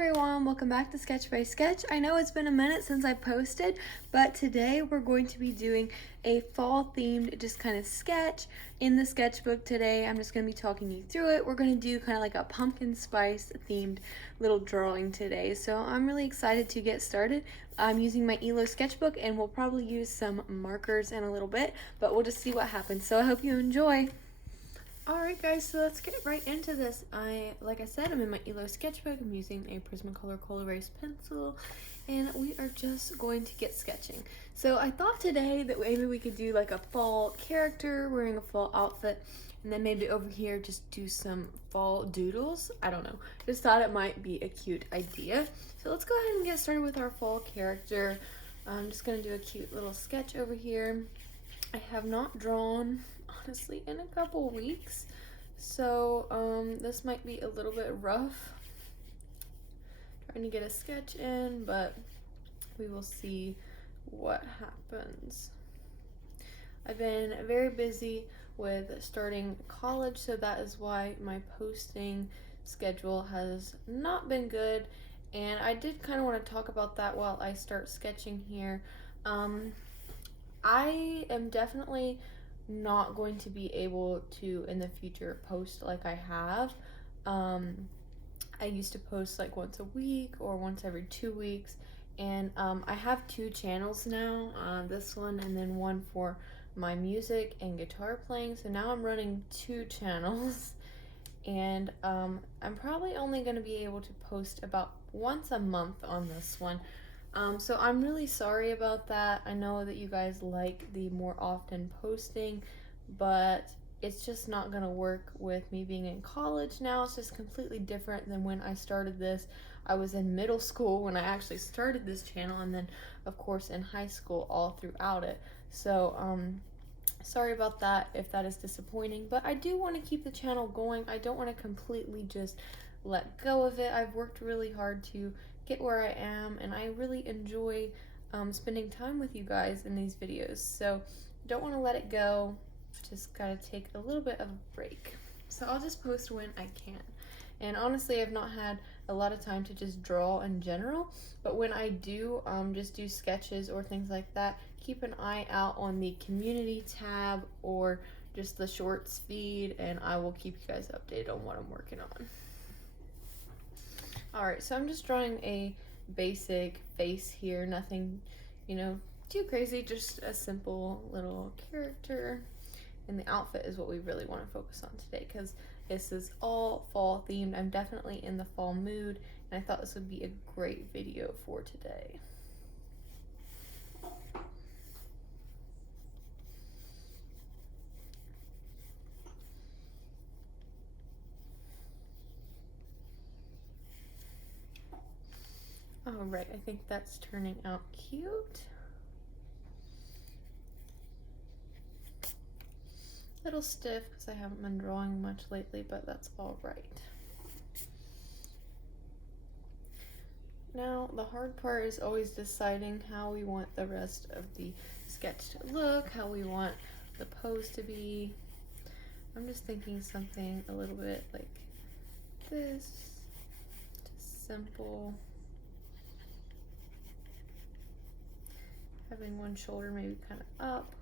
everyone, welcome back to Sketch by Sketch. I know it's been a minute since I posted, but today we're going to be doing a fall themed just kind of sketch. In the sketchbook today, I'm just going to be talking you through it. We're going to do kind of like a pumpkin spice themed little drawing today. So I'm really excited to get started. I'm using my ELO sketchbook and we'll probably use some markers in a little bit, but we'll just see what happens. So I hope you enjoy. Alright guys, so let's get right into this. Like I said, I'm in my ELO sketchbook. I'm using a Prismacolor Cool Erase pencil, and we are just going to get sketching. So I thought today that maybe we could do like a fall character wearing a fall outfit, and then maybe over here just do some fall doodles. I don't know. Just thought it might be a cute idea. So let's go ahead and get started with our fall character. I'm just going to do a cute little sketch over here. I have not drawn honestly in a couple weeks, so this might be a little bit rough trying to get a sketch in, but we will see what happens. I've been very busy with starting college, so that is why my posting schedule has not been good, and I did kind of want to talk about that while I start sketching here. I am definitely not going to be able to in the future post like I have. I used to post like once a week or once every 2 weeks, and I have 2 channels now, this one and then one for my music and guitar playing. So now I'm running 2 channels, and I'm probably only going to be able to post about once a month on this one. So I'm really sorry about that. I know that you guys like the more often posting, but it's just not gonna work with me being in college now. It's just completely different than when I started this. I was in middle school when I actually started this channel, and then of course in high school all throughout it. So sorry about that if that is disappointing, but I do want to keep the channel going. I don't want to completely just let go of it. I've worked really hard to get where I am, and I really enjoy spending time with you guys in these videos, so don't want to let it go. Just gotta take a little bit of a break. So I'll just post when I can. And honestly, I've not had a lot of time to just draw in general, but when I do just do sketches or things like that, keep an eye out on the community tab or just the shorts feed, and I will keep you guys updated on what I'm working on. Alright, so I'm just drawing a basic face here, nothing, too crazy, just a simple little character. And the outfit is what we really want to focus on today, because this is all fall themed. I'm definitely in the fall mood, and I thought this would be a great video for today. Alright, I think that's turning out cute. A little stiff because I haven't been drawing much lately, but that's alright. Now, the hard part is always deciding how we want the rest of the sketch to look, how we want the pose to be. I'm just thinking something a little bit like this, just simple. Having one shoulder maybe kind of up,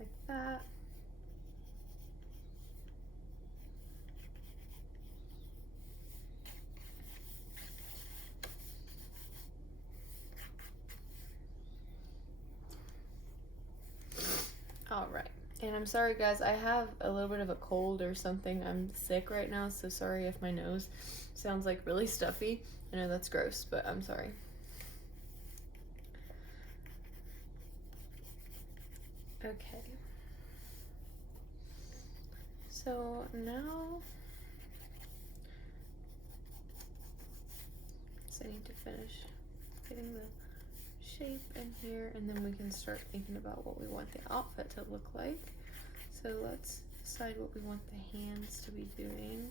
like that. Alright, and I'm sorry guys, I have a little bit of a cold or something. I'm sick right now, so sorry if my nose sounds like really stuffy. I know that's gross, but I'm sorry. Okay. So now I need to finish getting the shape in here, and then we can start thinking about what we want the outfit to look like. So let's decide what we want the hands to be doing.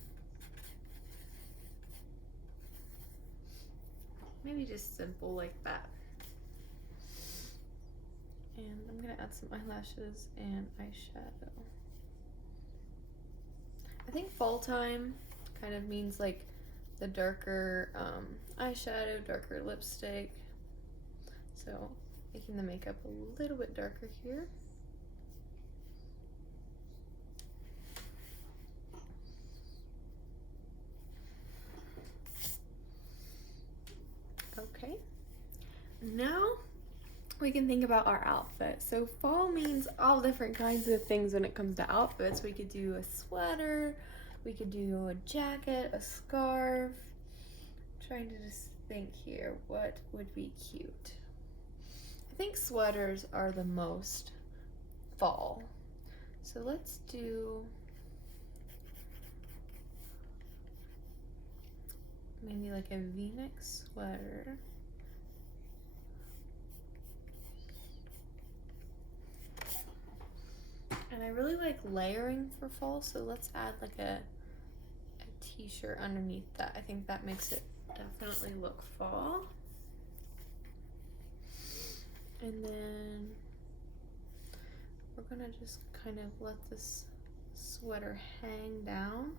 Maybe just simple like that. And I'm gonna add some eyelashes and eyeshadow. I think fall time kind of means like the darker eyeshadow, darker lipstick. So making the makeup a little bit darker here. Okay, now we can think about our outfit. So fall means all different kinds of things when it comes to outfits. We could do a sweater, we could do a jacket, a scarf. I'm trying to just think here, what would be cute? I think sweaters are the most fall. So let's do maybe like a V-neck sweater. And I really like layering for fall, so let's add like a t-shirt underneath that. I think that makes it definitely look fall. And then we're gonna just kind of let this sweater hang down.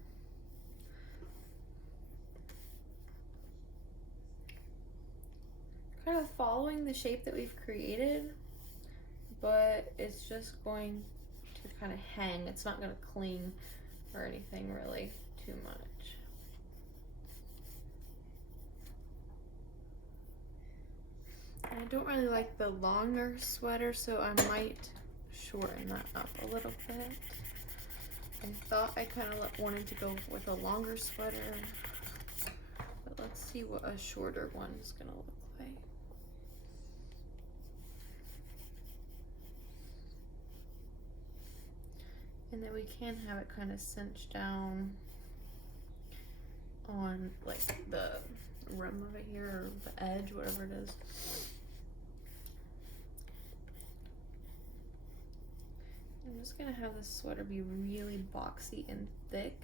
Kind of following the shape that we've created, but it's just going to kind of hang. It's not gonna cling or anything really too much. And I don't really like the longer sweater, so I might shorten that up a little bit. I thought I kind of wanted to go with a longer sweater, but let's see what a shorter one is gonna look like. And then we can have it kind of cinched down on like the rim of it here, or the edge, whatever it is. I'm just gonna have this sweater be really boxy and thick,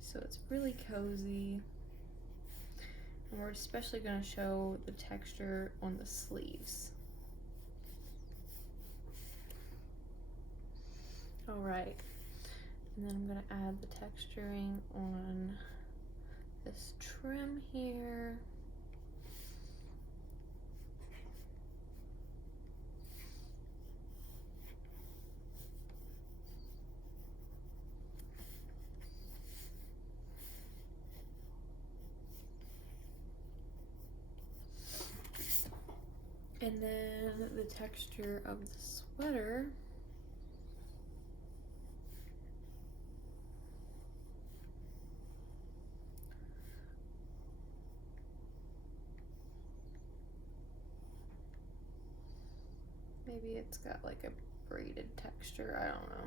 so it's really cozy. And we're especially gonna show the texture on the sleeves. All right, and then I'm gonna add the texturing on this trim here. And then the texture of the sweater. Maybe it's got like a braided texture, I don't know.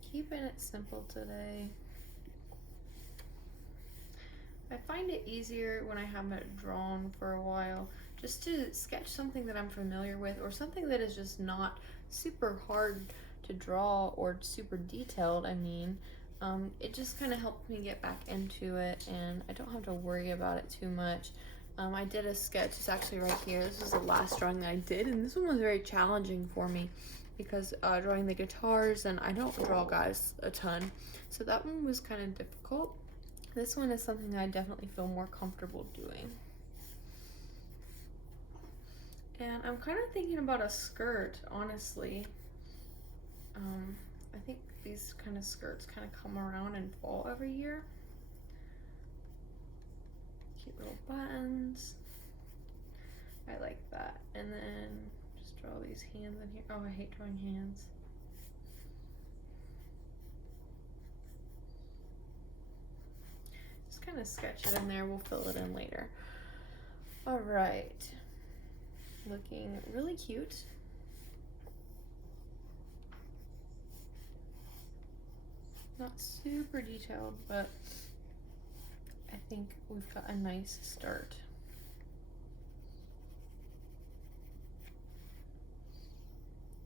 Keeping it simple today. I find it easier when I haven't drawn for a while, just to sketch something that I'm familiar with, or something that is just not super hard to draw or super detailed. I mean, it just kind of helps me get back into it, and I don't have to worry about it too much. I did a sketch, it's actually right here. This is the last drawing that I did, and this one was very challenging for me because drawing the guitars, and I don't draw guys a ton, so that one was kind of difficult. This one is something I definitely feel more comfortable doing. And I'm kind of thinking about a skirt, honestly. I think these kind of skirts kind of come around and fall every year. Cute little buttons. I like that. And then just draw these hands in here. Oh, I hate drawing hands. Just kind of sketch it in there. We'll fill it in later. All right. Looking really cute. Not super detailed, but I think we've got a nice start.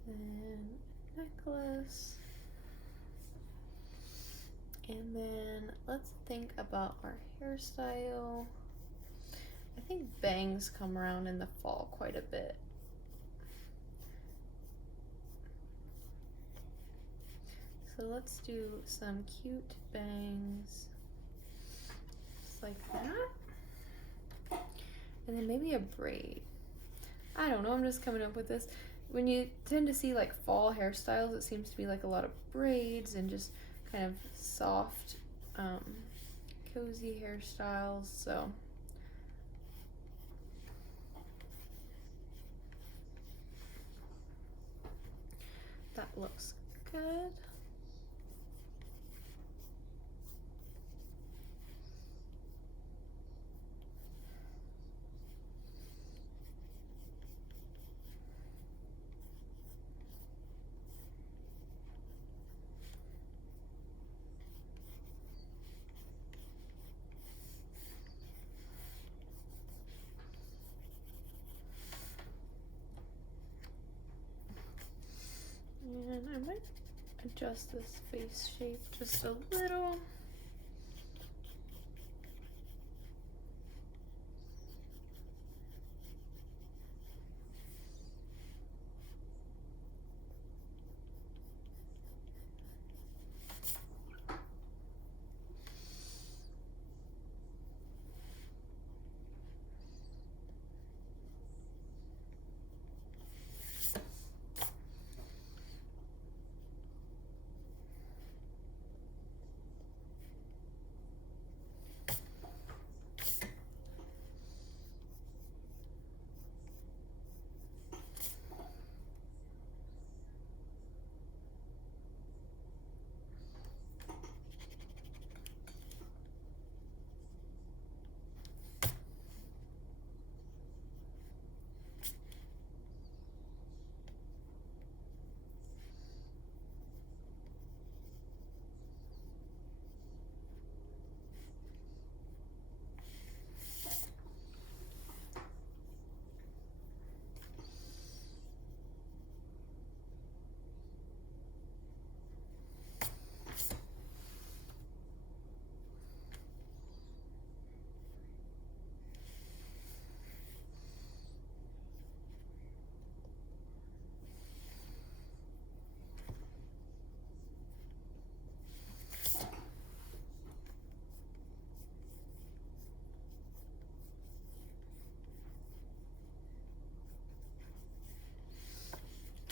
And necklace. And then let's think about our hairstyle. I think bangs come around in the fall quite a bit. So let's do some cute bangs, just like that. And then maybe a braid. I don't know, I'm just coming up with this. When you tend to see like fall hairstyles, it seems to be like a lot of braids and just kind of soft, cozy hairstyles. So that looks good. And I might adjust this face shape just a little.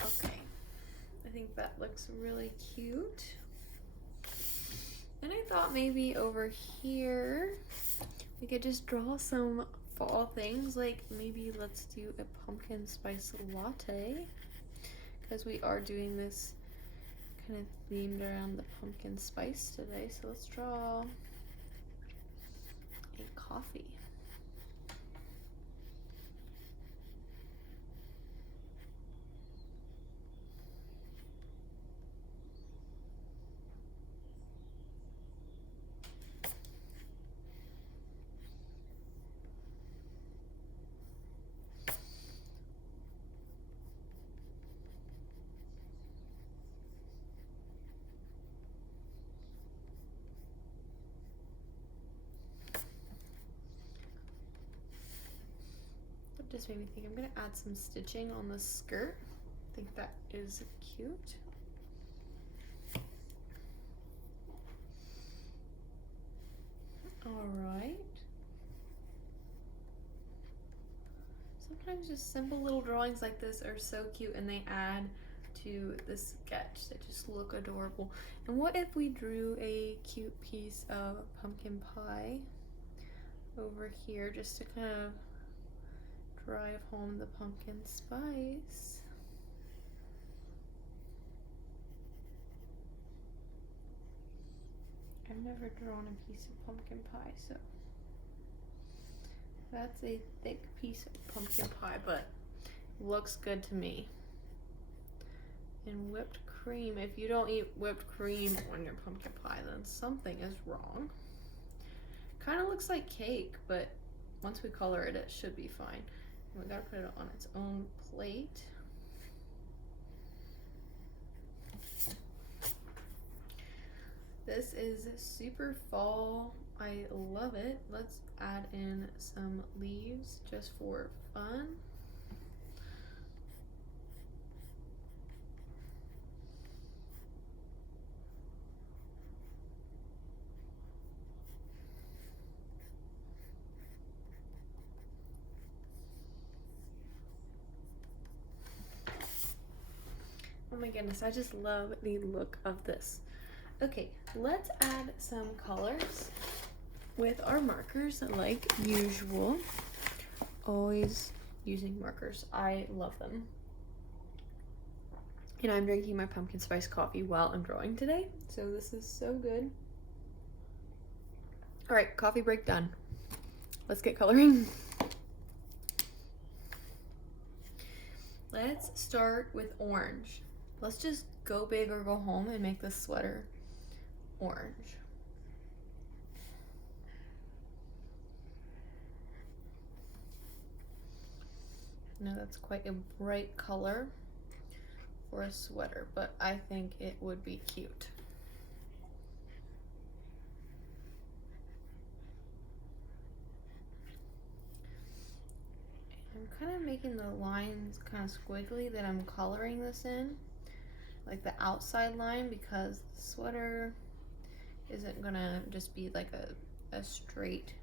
Okay, I think that looks really cute. And I thought maybe over here we could just draw some fall things, like maybe let's do a pumpkin spice latte, because we are doing this kind of themed around the pumpkin spice today. So let's draw a coffee. Just made me think I'm gonna add some stitching on the skirt. I think that is cute. All right. Sometimes just simple little drawings like this are so cute and they add to the sketch. They just look adorable. And what if we drew a cute piece of pumpkin pie over here just to kind of drive home the pumpkin spice? I've never drawn a piece of pumpkin pie, so that's a thick piece of pumpkin pie, but looks good to me. And whipped cream. If you don't eat whipped cream on your pumpkin pie, then something is wrong. Kind of looks like cake, but once we color it, it should be fine. And we gotta put it on its own plate. This is super fall. I love it. Let's add in some leaves just for fun. Oh my goodness, I just love the look of this. Okay, let's add some colors with our markers like usual. Always using markers. I love them. And I'm drinking my pumpkin spice coffee while I'm drawing today, so this is so good. All right, coffee break done. Let's get coloring. Let's start with orange. Let's just go big or go home and make this sweater orange. Now that's quite a bright color for a sweater, but I think it would be cute. I'm kind of making the lines kind of squiggly that I'm coloring this in, like the outside line, because the sweater isn't gonna just be like a straight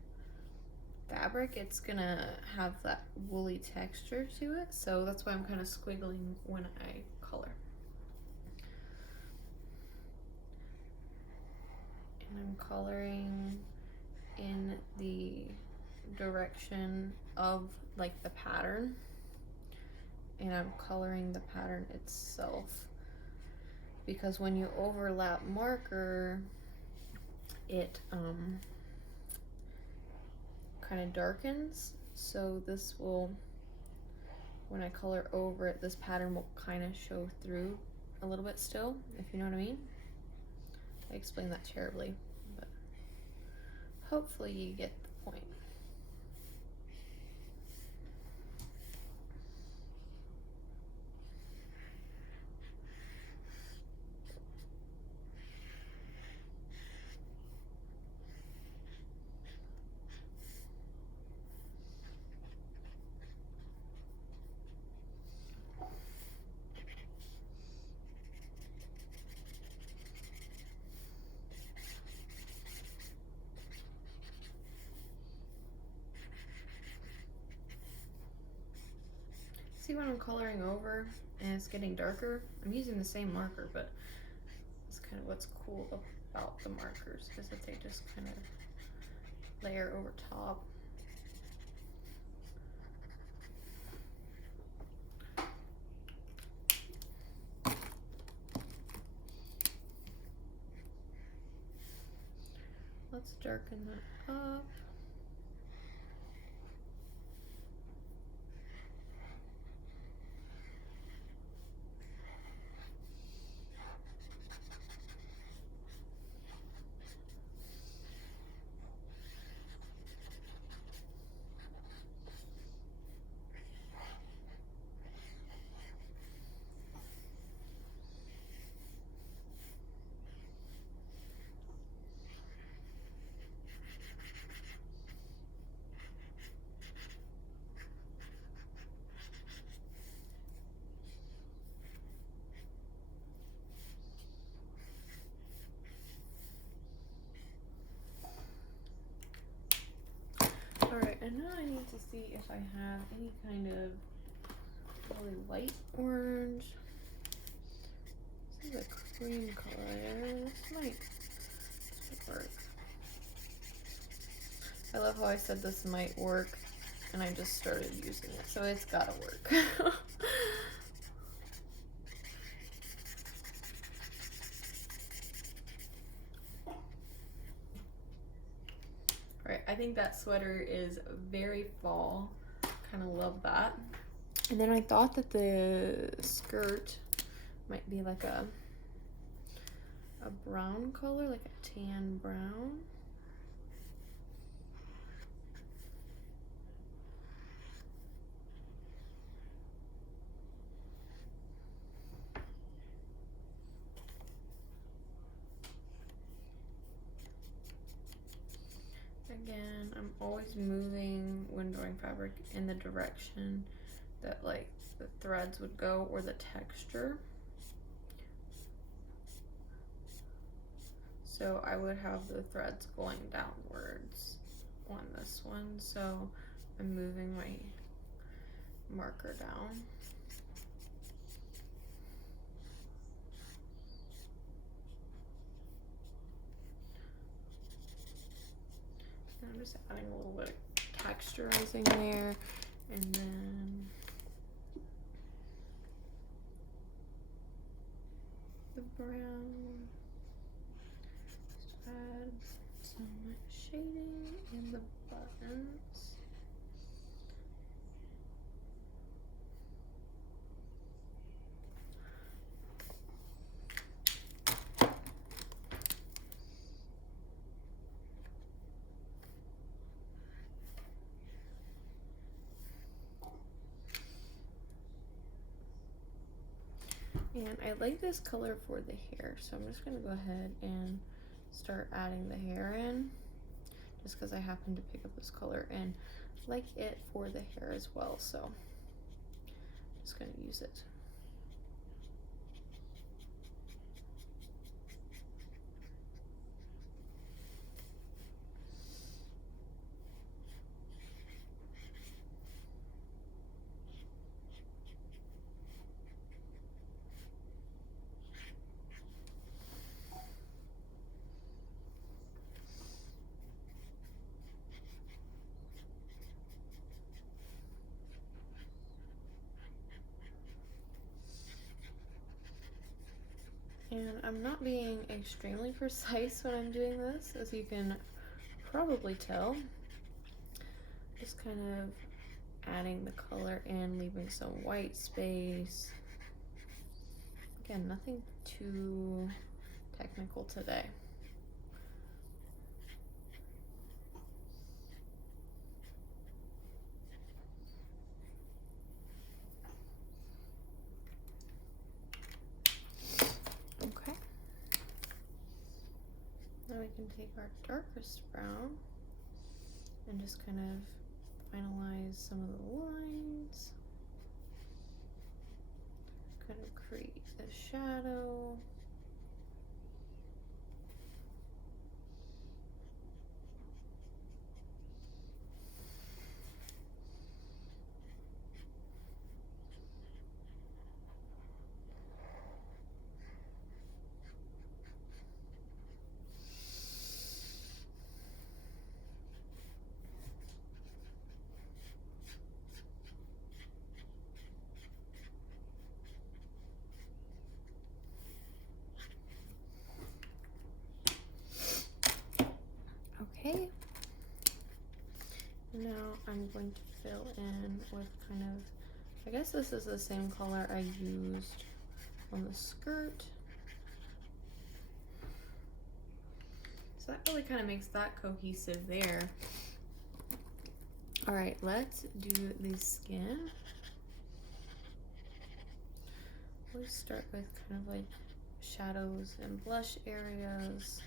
fabric. It's gonna have that woolly texture to it, so that's why I'm kind of squiggling when I color. And I'm coloring in the direction of like the pattern, and I'm coloring the pattern itself, because when you overlap marker, it kind of darkens. So this will, when I color over it, this pattern will kind of show through a little bit still, if you know what I mean. I explained that terribly, but hopefully you get the point. See when I'm coloring over and it's getting darker? I'm using the same marker, but that's kind of what's cool about the markers, is that they just kind of layer over top. Let's darken that up. Alright, and now I need to see if I have any kind of really light orange. This is a cream color. This might work. I love how I said this might work and I just started using it, so it's gotta work. Alright, I think that sweater is very fall. Kind of love that. And then I thought that the skirt might be like a brown color, like a tan brown. Again, I'm always moving when drawing fabric in the direction that like the threads would go, or the texture. So I would have the threads going downwards on this one, so I'm moving my marker down. I'm just adding a little bit of texturizing there, and then the brown. Just add some shading in the buttons. And I like this color for the hair, so I'm just gonna go ahead and start adding the hair in, just because I happen to pick up this color and like it for the hair as well, so I'm just gonna use it. And I'm not being extremely precise when I'm doing this, as you can probably tell. Just kind of adding the color in, leaving some white space. Again, nothing too technical today. Okay. Now we can take our darkest brown and just kind of finalize some of the lines. Kind of create a shadow. Okay, now I'm going to fill in with kind of, I guess this is the same color I used on the skirt. So that really kind of makes that cohesive there. All right, let's do the skin. We'll start with kind of like shadows and blush areas.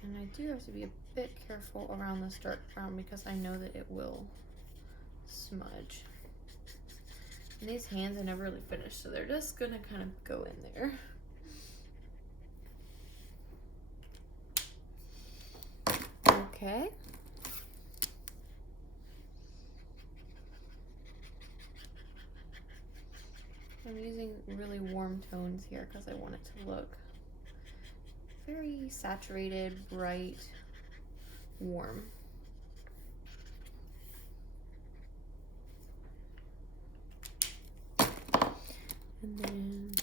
And I do have to be a bit careful around this dark brown because I know that it will smudge. And these hands are never really finished, so they're just gonna kind of go in there. Okay. I'm using really warm tones here because I want it to look very saturated, bright, warm. And then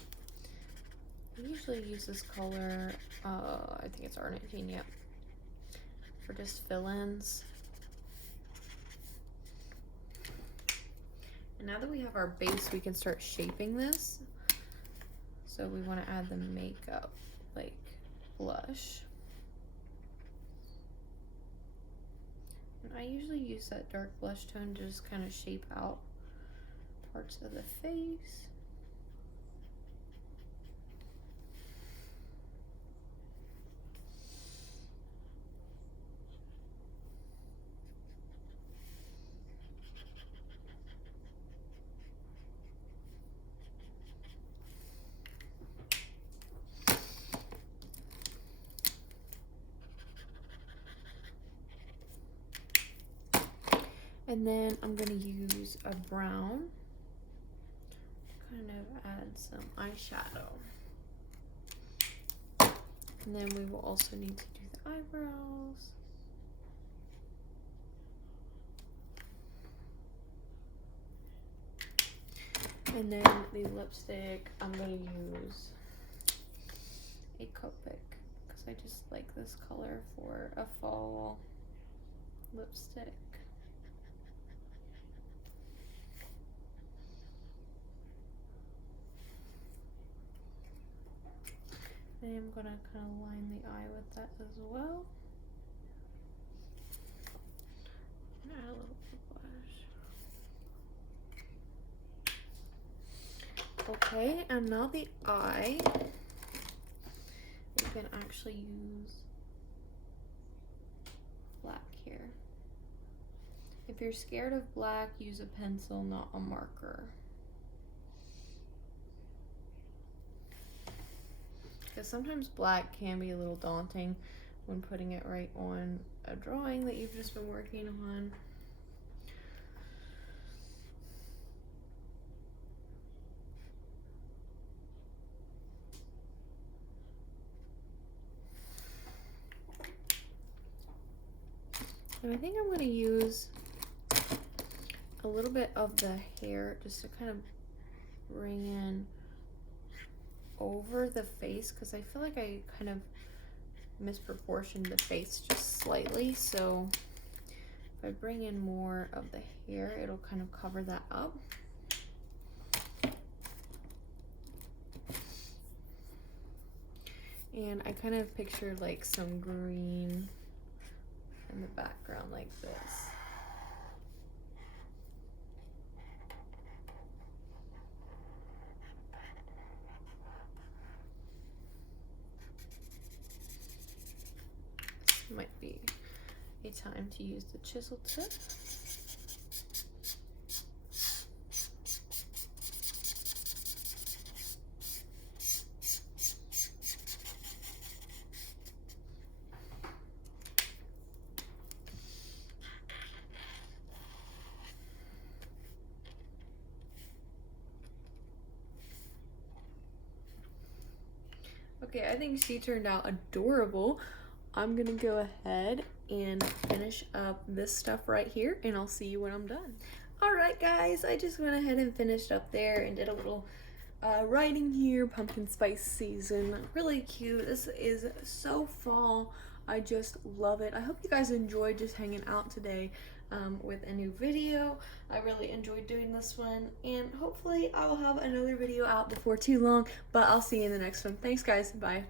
I usually use this color, I think it's Arnatine, yep, for just fill-ins. And now that we have our base, we can start shaping this. So we want to add the makeup, like blush. And I usually use that dark blush tone to just kind of shape out parts of the face. And then I'm going to use a brown to kind of add some eyeshadow. And then we will also need to do the eyebrows. And then the lipstick, I'm gonna use a Copic because I just like this color for a fall lipstick. And I'm gonna kind of line the eye with that as well. And add a little blush. Okay, and now the eye. You can actually use black here. If you're scared of black, use a pencil, not a marker. Because sometimes black can be a little daunting when putting it right on a drawing that you've just been working on. And I think I'm going to use a little bit of the hair just to kind of bring in over the face, because I feel like I kind of misproportioned the face just slightly. So if I bring in more of the hair, it'll kind of cover that up. And I kind of pictured like some green in the background like this. This might be a time to use the chisel tip. Okay, I think she turned out adorable. I'm gonna go ahead and finish up this stuff right here, and I'll see you when I'm done. All right, guys, I just went ahead and finished up there and did a little writing here. Pumpkin spice season, really cute. This is so fall. I just love it. I hope you guys enjoyed just hanging out today with a new video. I really enjoyed doing this one, and hopefully I will have another video out before too long, but I'll see you in the next one. Thanks, guys. Bye.